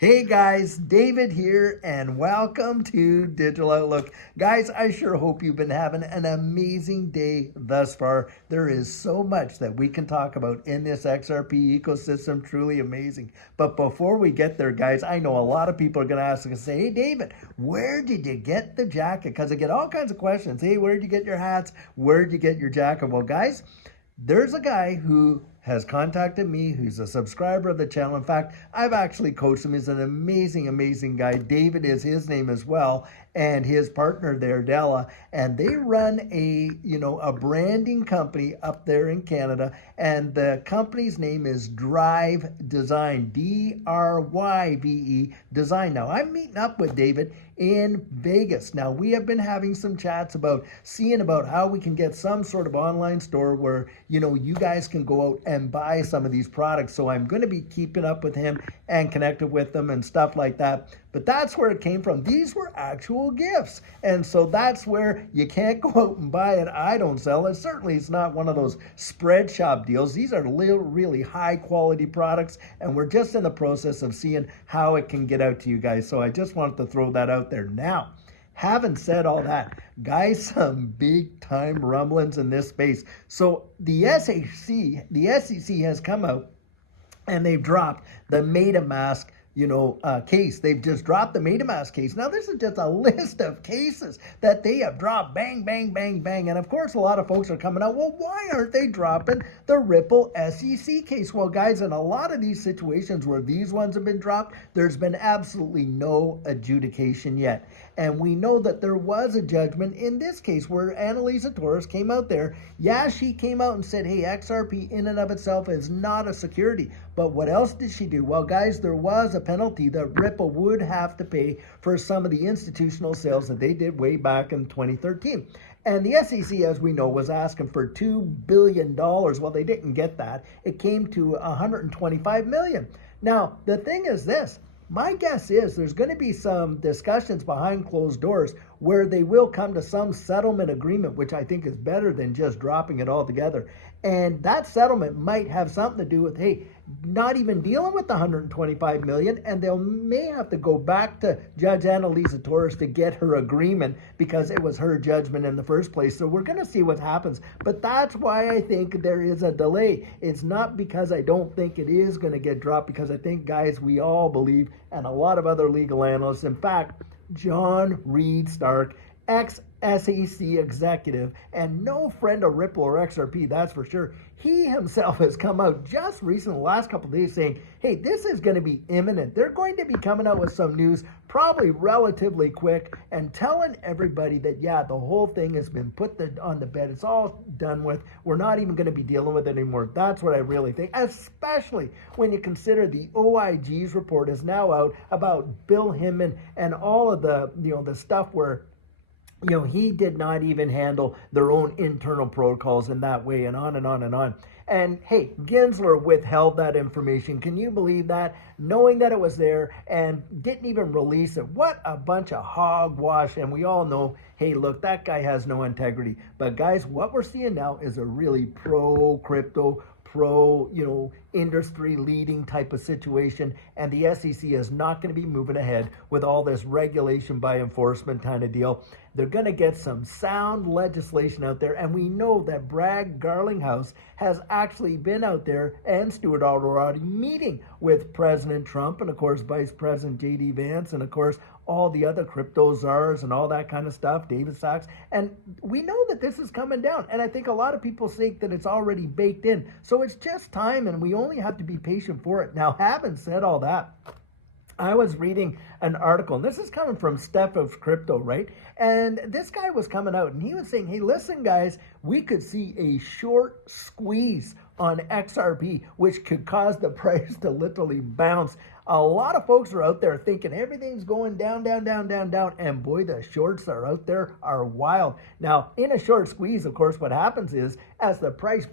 Hey guys, David here, and welcome to Digital Outlook. Guys, I sure hope you've been having an amazing day thus far. There is so much that we can talk about in this XRP ecosystem, truly amazing. But before we get there, guys, I know a lot of people are going to ask and say, hey David, where did you get the jacket? Because I get all kinds of questions. Hey, where did you get your hats? Where did you get your jacket? Well, guys, there's a guy who has contacted me who's a subscriber of the channel. In fact, I've actually coached him. He's an amazing guy. David is his name as well, and his partner there, Della, and they run a branding company up there in Canada, and the company's name is Drive Design, Dryve Design. Now I'm meeting up with David in Vegas. Now we have been having some chats about seeing about how we can get some sort of online store where you guys can go out and buy some of these products. So I'm going to be keeping up with him and connected with them and stuff like that. But that's where it came from. These were actual gifts. And so that's where you can't go out and buy it. I don't sell it. Certainly it's not one of those spread shop deals. These are really high quality products, and we're just in the process of seeing how it can get out to you guys. So I just wanted to throw that out there. Now, having said all that, guys, some big time rumblings in this space. So the SEC has come out and they've dropped the MetaMask case. They've just dropped the MetaMask case. Now, this is just a list of cases that they have dropped. Bang, bang, bang, bang. And of course, a lot of folks are coming out, well, why aren't they dropping the Ripple SEC case? Well, guys, in a lot of these situations where these ones have been dropped, there's been absolutely no adjudication yet. And we know that there was a judgment in this case where Annalisa Torres came out there. Yeah, she came out and said, hey, XRP in and of itself is not a security. But what else did she do? Well, guys, there was a penalty that Ripple would have to pay for some of the institutional sales that they did way back in 2013. And the SEC, as we know, was asking for $2 billion. Well, they didn't get that. It came to $125 million. Now, the thing is this. My guess is there's going to be some discussions behind closed doors where they will come to some settlement agreement, which I think is better than just dropping it all together. And that settlement might have something to do with, hey, not even dealing with the $125 million, and they may have to go back to Judge Annalisa Torres to get her agreement because it was her judgment in the first place. So we're going to see what happens. But that's why I think there is a delay. It's not because I don't think it is going to get dropped, because I think, guys, we all believe, and a lot of other legal analysts, in fact, John Reed Stark, ex-SEC executive and no friend of Ripple or XRP, that's for sure. He himself has come out just recently, the last couple of days, saying, hey, this is going to be imminent. They're going to be coming out with some news probably relatively quick and telling everybody that, yeah, the whole thing has been put on the bed. It's all done with. We're not even going to be dealing with it anymore. That's what I really think, especially when you consider the OIG's report is now out about Bill Hinman and all of the, the stuff where he did not even handle their own internal protocols in that way, and on and on and on. And hey, Gensler withheld that information. Can you believe that? Knowing that it was there and didn't even release it. What a bunch of hogwash. And we all know, hey, look, that guy has no integrity. But guys, what we're seeing now is a really pro-crypto, industry leading type of situation, and the SEC is not going to be moving ahead with all this regulation by enforcement kind of deal. They're going to get some sound legislation out there, and we know that Bragg Garlinghouse has actually been out there, and Stuart Alvarado, meeting with President Trump and of course Vice President JD Vance and of course all the other crypto czars and all that kind of stuff, David Sachs. And we know that this is coming down. And I think a lot of people think that it's already baked in. So it's just time, and we only have to be patient for it. Now, having said all that, I was reading an article, and this is coming from Steph of Crypto, right? And this guy was coming out, and he was saying, hey, listen, guys, we could see a short squeeze on XRP, which could cause the price to literally bounce. A lot of folks are out there thinking everything's going down, and boy, the shorts are out there are wild. Now, in a short squeeze, of course, what happens is as the price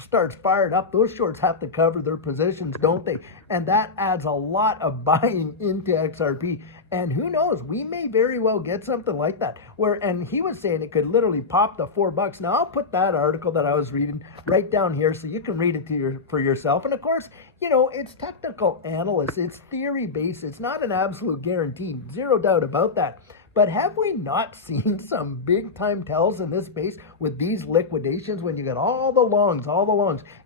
starts fired up, those shorts have to cover their positions, don't they? And that adds a lot of buying into XRP. And who knows, we may very well get something like that. And he was saying it could literally pop to $4. Now, I'll put that article that I was reading right down here so you can read it for yourself. And of course, it's technical analysis, it's theory based, it's not an absolute guarantee, zero doubt about that. But have we not seen some big time tells in this space with these liquidations when you get all the longs,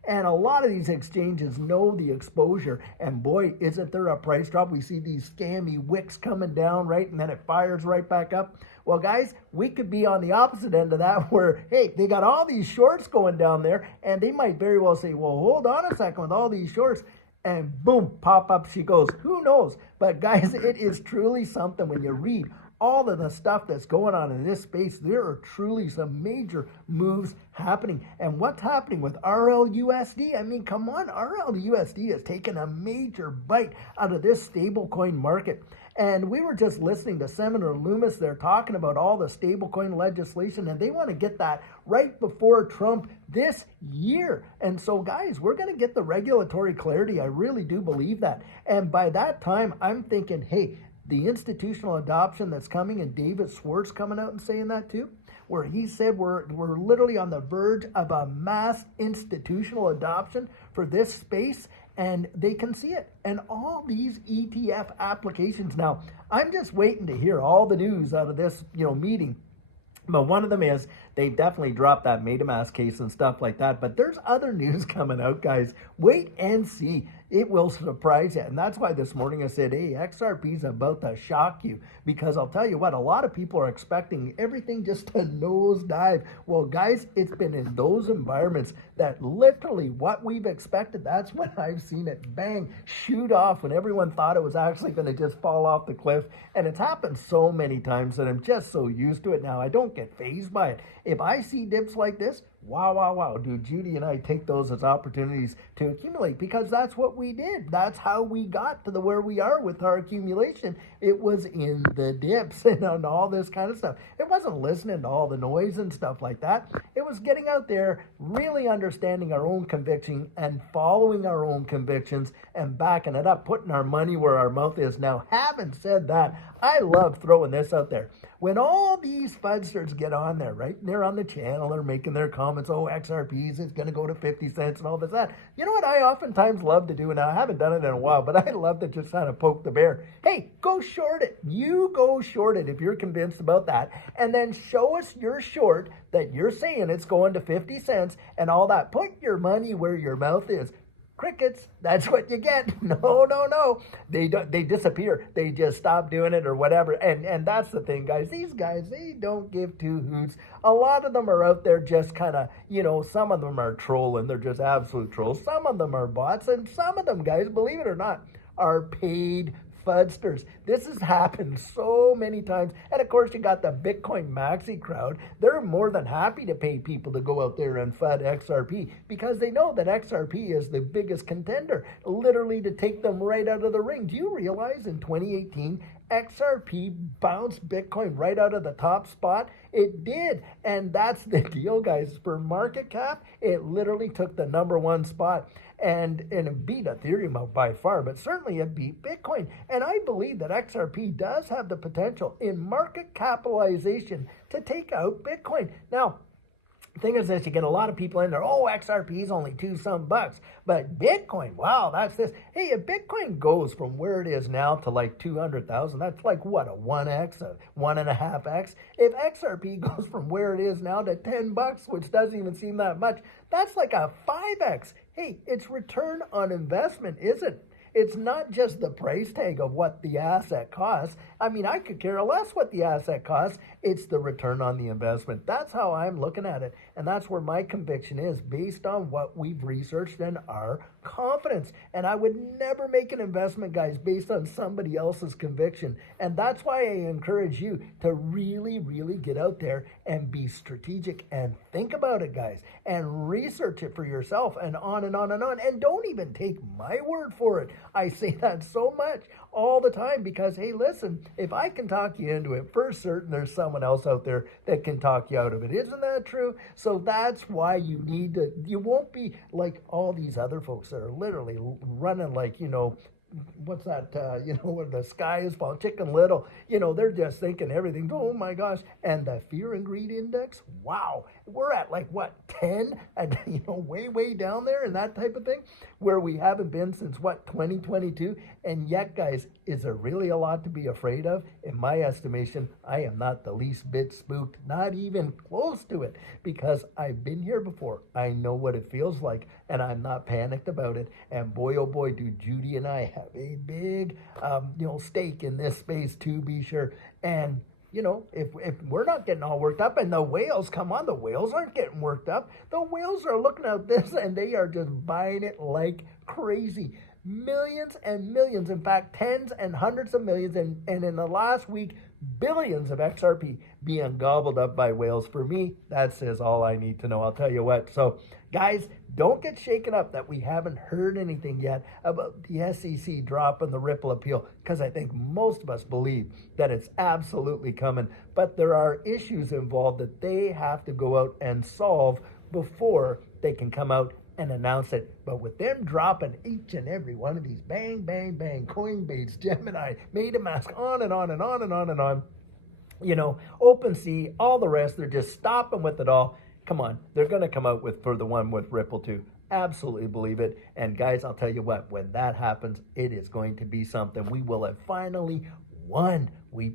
and a lot of these exchanges know the exposure, and boy, isn't there a price drop? We see these scammy wicks coming down, right, and then it fires right back up. Well, guys, we could be on the opposite end of that where, hey, they got all these shorts going down there, and they might very well say, well, hold on a second with all these shorts, and boom, pop up she goes. Who knows? But guys, it is truly something when you read all of the stuff that's going on in this space. There are truly some major moves happening. And what's happening with RLUSD? I mean, come on, RLUSD has taken a major bite out of this stablecoin market. And we were just listening to Senator Loomis. They're talking about all the stablecoin legislation, and they want to get that right before Trump this year. And so, guys, we're going to get the regulatory clarity. I really do believe that. And by that time, I'm thinking, hey, the institutional adoption that's coming, and David Schwartz coming out and saying that too, where he said we're literally on the verge of a mass institutional adoption for this space, and they can see it. And all these ETF applications. Now, I'm just waiting to hear all the news out of this, meeting. But one of them is they definitely dropped that MetaMask case and stuff like that. But there's other news coming out, guys. Wait and see. It will surprise you. And that's why this morning I said, hey, XRP is about to shock you. Because I'll tell you what, a lot of people are expecting everything just to nosedive. Well, guys, it's been in those environments that literally what we've expected, that's when I've seen it bang, shoot off when everyone thought it was actually going to just fall off the cliff. And it's happened so many times that I'm just so used to it now. I don't get fazed by it. If I see dips like this, wow, dude, Judy and I take those as opportunities to accumulate, because that's what we did. That's how we got to where we are with our accumulation. It was in the dips and on all this kind of stuff. It wasn't listening to all the noise and stuff like that. It was getting out there, really understanding our own conviction and following our own convictions and backing it up, putting our money where our mouth is. Now, having said that, I love throwing this out there. When all these fudsters get on there, right? They're on the channel, they're making their comments, oh, XRPs, it's going to go to 50 cents and all this, that. You know what I oftentimes love to do, and I haven't done it in a while, but I love to just kind of poke the bear. Hey, go short it. You go short it if you're convinced about that. And then show us your short that you're saying it's going to 50 cents and all that. Put your money where your mouth is. Crickets, that's what you get. No. They disappear. They just stop doing it or whatever. And that's the thing, guys. These guys, they don't give two hoots. A lot of them are out there just kind of, some of them are trolling. They're just absolute trolls. Some of them are bots. And some of them, guys, believe it or not, are paid fudsters. This has happened so many times. And of course, you got the Bitcoin maxi crowd. They're more than happy to pay people to go out there and FUD XRP because they know that XRP is the biggest contender, literally to take them right out of the ring. Do you realize in 2018, XRP bounced Bitcoin right out of the top spot? It did. And that's the deal, guys. For market cap, it literally took the #1 spot. And it beat Ethereum out by far, but certainly it beat Bitcoin. And I believe that XRP does have the potential in market capitalization to take out Bitcoin. Now, the thing is this, you get a lot of people in there, oh, XRP is only $2 bucks, but Bitcoin, wow, that's this. Hey, if Bitcoin goes from where it is now to like 200,000, that's like what, a 1x, a 1.5x? If XRP goes from where it is now to 10 bucks, which doesn't even seem that much, that's like a 5x. Hey, it's return on investment, isn't it? It's not just the price tag of what the asset costs. I mean, I could care less what the asset costs. It's the return on the investment. That's how I'm looking at it. And that's where my conviction is based on what we've researched and our confidence. And I would never make an investment, guys, based on somebody else's conviction. And that's why I encourage you to really, really get out there and be strategic and think about it, guys, and research it for yourself, and on and on and on. And don't even take my word for it. I say that so much all the time because, hey, listen, if I can talk you into it, for certain there's someone else out there that can talk you out of it. Isn't that true? So that's why you need to, you won't be like all these other folks that are literally running like, what's that, when the sky is falling, Chicken Little, they're just thinking everything, oh my gosh. And the fear and greed index, wow, we're at like what, 10, and way down there and that type of thing, where we haven't been since what, 2022. And yet, guys, is there really a lot to be afraid of? In my estimation, I am not the least bit spooked, not even close to it, because I've been here before. I know what it feels like, and I'm not panicked about it. And boy, oh boy, do Judy and I have a big, stake in this space, to be sure. And if we're not getting all worked up, and the whales, come on, the whales aren't getting worked up. The whales are looking at this and they are just buying it like crazy. Millions and millions, in fact, tens and hundreds of millions, and in the last week, billions of XRP being gobbled up by whales. For me, that says all I need to know. I'll tell you what. So, guys, don't get shaken up that we haven't heard anything yet about the SEC dropping the Ripple appeal, because I think most of us believe that it's absolutely coming. But there are issues involved that they have to go out and solve before they can come out and announce it. But with them dropping each and every one of these, bang, bang, bang, Coinbase, Gemini, MetaMask, on and on and on and on and on, OpenSea, all the rest, they're just stopping with it all. Come on, they're going to come out for the one with Ripple too. Absolutely believe it. And guys, I'll tell you what, when that happens, it is going to be something. We will have finally won.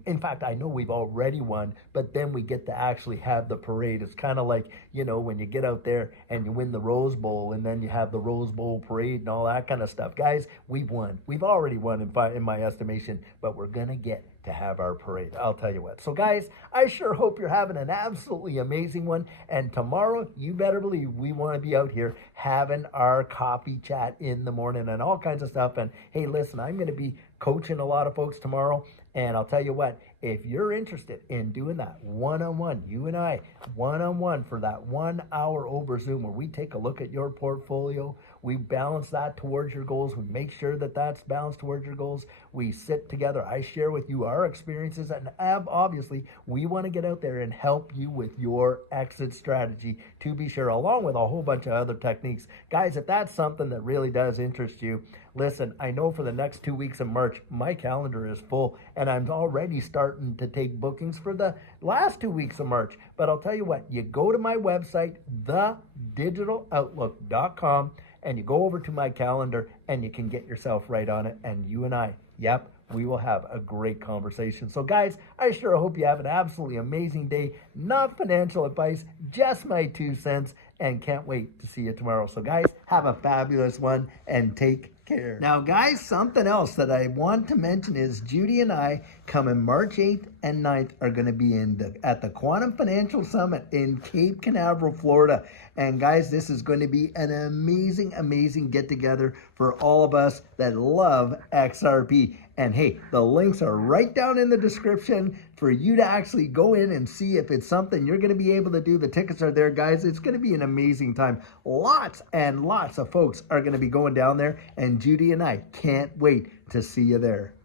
In fact, I know we've already won, but then we get to actually have the parade. It's kind of like, when you get out there and you win the Rose Bowl, and then you have the Rose Bowl parade and all that kind of stuff. Guys, we've won. We've already won in my estimation, but we're going to get to have our parade. I'll tell you what. So guys, I sure hope you're having an absolutely amazing one. And tomorrow, you better believe we want to be out here having our coffee chat in the morning and all kinds of stuff. And hey, listen, I'm going to be coaching a lot of folks tomorrow. And I'll tell you what, if you're interested in doing that one-on-one, you and I, one-on-one for that 1 hour over Zoom, where we take a look at your portfolio, we balance that towards your goals, we make sure that that's balanced towards your goals, we sit together, I share with you our experiences, and obviously we want to get out there and help you with your exit strategy, to be sure, along with a whole bunch of other techniques. Guys, if that's something that really does interest you, listen, I know for the next 2 weeks of March, my calendar is full, and I'm already starting to take bookings for the last 2 weeks of March. But I'll tell you what, you go to my website, thedigital.outlook.com, and you go over to my calendar, and you can get yourself right on it, and you and I, yep, we will have a great conversation. So guys, I sure hope you have an absolutely amazing day. Not financial advice, just my 2 cents, and can't wait to see you tomorrow. So guys, have a fabulous one and take care. Now guys, something else that I want to mention is Judy and I, coming March 8th and 9th, are going to be at the Quantum Financial Summit in Cape Canaveral, Florida. And guys, this is going to be an amazing get together for all of us that love XRP. And hey, the links are right down in the description for you to actually go in and see if it's something you're going to be able to do. The tickets are there, guys. It's going to be an amazing time. Lots and lots of folks are going to be going down there, and Judy and I can't wait to see you there.